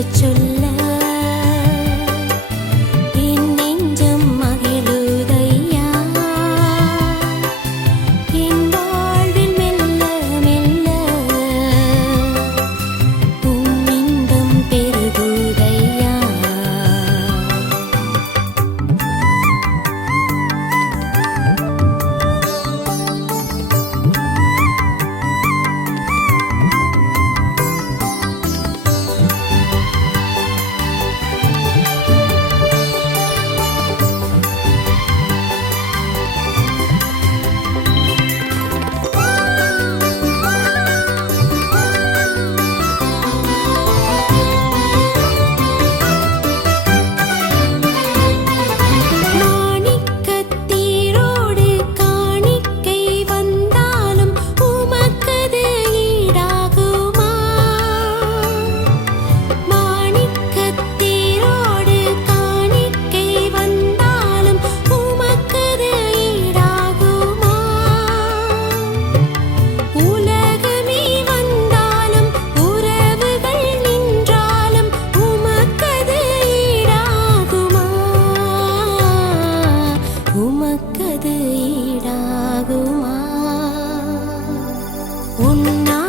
hecho el உமக்கது ஈடாகுமா? உன்னா